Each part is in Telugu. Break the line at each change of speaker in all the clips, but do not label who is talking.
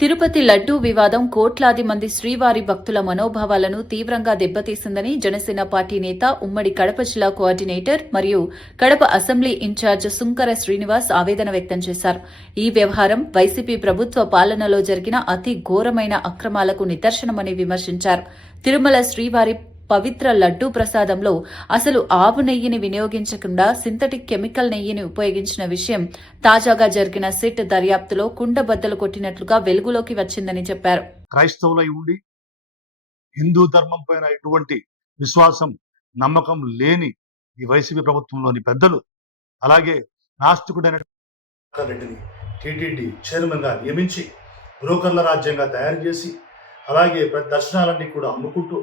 తిరుపతి లడ్డూ వివాదం కోట్లాది మంది శ్రీవారి భక్తుల మనోభావాలను తీవ్రంగా దెబ్బతీసిందని జనసేన పార్టీ నేత ఉమ్మడి కడప జిల్లా కోఆర్డినేటర్ మరియు Kadapa assembly in charge Sunkara Srinivas ఆవేదన వ్యక్తం చేశారు. ఈ వ్యవహారం వైసీపీ ప్రభుత్వ పాలనలో జరిగిన అతి ఘోరమైన అక్రమాలకు నిదర్శనమని విమర్శించారు. తిరుమల శ్రీవారి పవిత్ర లడ్డూ ప్రసాదంలో అసలు ఆవు నెయ్యిని వినియోగించకుండా సింథటిక్ కెమికల్ నెయ్యిని ఉపయోగించిన విషయం తాజాగా జరిగిన సిట్ దర్యాప్తులో కుండబద్దలు కొట్టినట్లుగా వెలుగులోకి వచ్చిందని చెప్పారు.
క్రైస్తవులై ఉండి హిందూ ధర్మం పైన ఎటువంటి విశ్వాసం నమ్మకం లేని ఈ వైసీపీ ప్రభుత్వంలోని పెద్దలు అలాగే నాస్తికుడైన రెడ్డిని టీటీడీ చైర్మన్గా నియమించి బ్రోకర్ల రాజ్యంగా తయారు చేసి అలాగే ప్ర- దర్శనాలన్నీ కూడా అమ్ముకుంటూ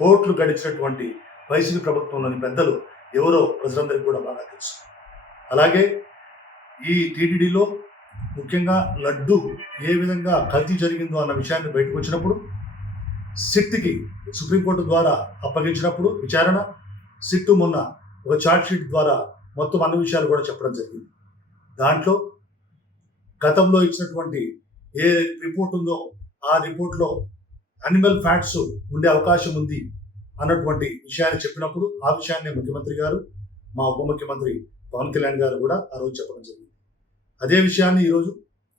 కోట్లు గడిచినటువంటి వైసీపీ ప్రభుత్వంలోని పెద్దలు ఎవరో ప్రజలందరికీ కూడా బాగా తెలుసు. అలాగే ఈ టీటీడీలో ముఖ్యంగా లడ్డు ఏ విధంగా కల్తీ జరిగిందో అన్న విషయాన్ని బయటకు వచ్చినప్పుడు సిట్కి సుప్రీంకోర్టు ద్వారా అప్పగించినప్పుడు విచారణ సిట్టు మొన్న ఒక చార్ట్ షీట్ ద్వారా మొత్తం అన్ని విషయాలు కూడా చెప్పడం జరిగింది. దాంట్లో గతంలో ఇచ్చినటువంటి ఏ రిపోర్ట్ ఉందో ఆ రిపోర్ట్లో అనిమల్ ఫ్యాట్స్ ఉండే అవకాశం ఉంది అన్నటువంటి విషయాన్ని చెప్పినప్పుడు ఆ విషయాన్ని ముఖ్యమంత్రి గారు మా ఉప ముఖ్యమంత్రి పవన్ కళ్యాణ్ గారు కూడా ఆ రోజు చెప్పడం జరిగింది. అదే విషయాన్ని ఈరోజు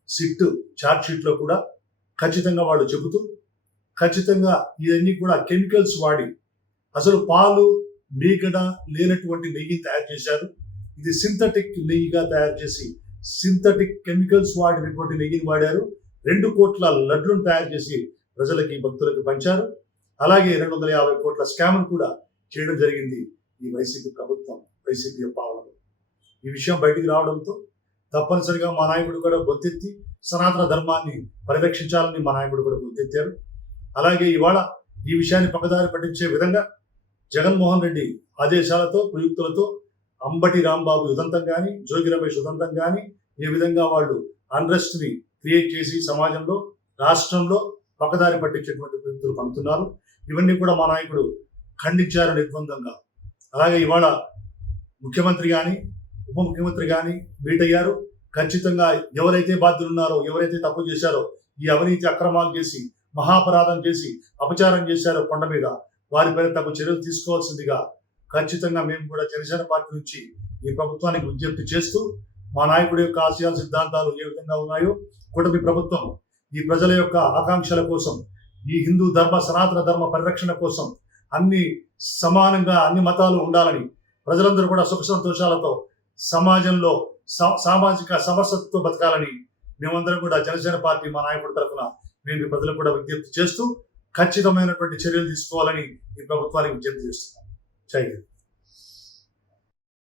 సిట్ చార్ట్ షీట్లో కూడా ఖచ్చితంగా వాళ్ళు చెబుతూ ఖచ్చితంగా ఇవన్నీ కూడా కెమికల్స్ వాడి అసలు పాలు మీగడ లేనటువంటి నెయ్యి తయారు చేశారు. ఇది సింథటిక్ నెయ్యిగా తయారు చేసి సింథటిక్ కెమికల్స్ వాడినటువంటి నెయ్యిని వాడారు. రెండు కోట్ల లడ్లను తయారు చేసి ప్రజలకి భక్తులకు పంచారు. అలాగే రెండు వందల యాభై కోట్ల స్కామ్ కూడా చేయడం జరిగింది ఈ వైసీపీ ప్రభుత్వం వైసీపీ పాలనలో. ఈ విషయం బయటికి రావడంతో తప్పనిసరిగా మా నాయకుడు కూడా గొంతెత్తి సనాతన ధర్మాన్ని పరిరక్షించాలని మా నాయకుడు కూడా గొంతెత్తారు అలాగే ఇవాళ ఈ విషయాన్ని పక్కదారి పట్టించే విధంగా జగన్మోహన్ రెడ్డి ఆదేశాలతో ప్రయుక్తులతో అంబటి రాంబాబు ఉదంతం కానీ జోగి రమేష్ ఉదంతం కానీ ఏ విధంగా వాళ్ళు అన్రెస్ట్ని క్రియేట్ చేసి సమాజంలో రాష్ట్రంలో పక్కదారి పట్టించేటువంటి వ్యక్తులు పంపుతున్నారు ఇవన్నీ కూడా మా నాయకుడు ఖండించారు నిర్బంధంగా. అలాగే ఇవాళ ముఖ్యమంత్రి కానీ ఉప ముఖ్యమంత్రి కానీ మీట్ అయ్యారు ఖచ్చితంగా ఎవరైతే బాధ్యులు ఉన్నారో ఎవరైతే తప్పు చేశారో ఈ అవినీతి అక్రమాలు చేసి మహాపరాధం చేసి అపచారం చేశారో కొండ మీద వారిపై తగు చర్యలు తీసుకోవాల్సిందిగా ఖచ్చితంగా మేము కూడా జనసేన పార్టీ నుంచి ఈ ప్రభుత్వానికి విజ్ఞప్తి చేస్తూ మా నాయకుడి యొక్క ఆశయాల సిద్ధాంతాలు ఏ విధంగా ఉన్నాయో కూటమి ప్రభుత్వం ఈ ప్రజల యొక్క ఆకాంక్షల కోసం ఈ హిందూ ధర్మ సనాతన ధర్మ పరిరక్షణ కోసం అన్ని సమానంగా అన్ని మతాలు ఉండాలని ప్రజలందరూ కూడా సుఖ సంతోషాలతో సమాజంలో సా- సామాజిక సమరసతతో బతకాలని మేమందరం కూడా జనసేన పార్టీ మా నాయకుడి తరఫున మేము ప్రజలకు కూడా విజ్ఞప్తి చేస్తూ ఖచ్చితమైనటువంటి చర్యలు తీసుకోవాలని ఈ ప్రభుత్వానికి విజ్ఞప్తి చేస్తున్నాం. జై హింద్.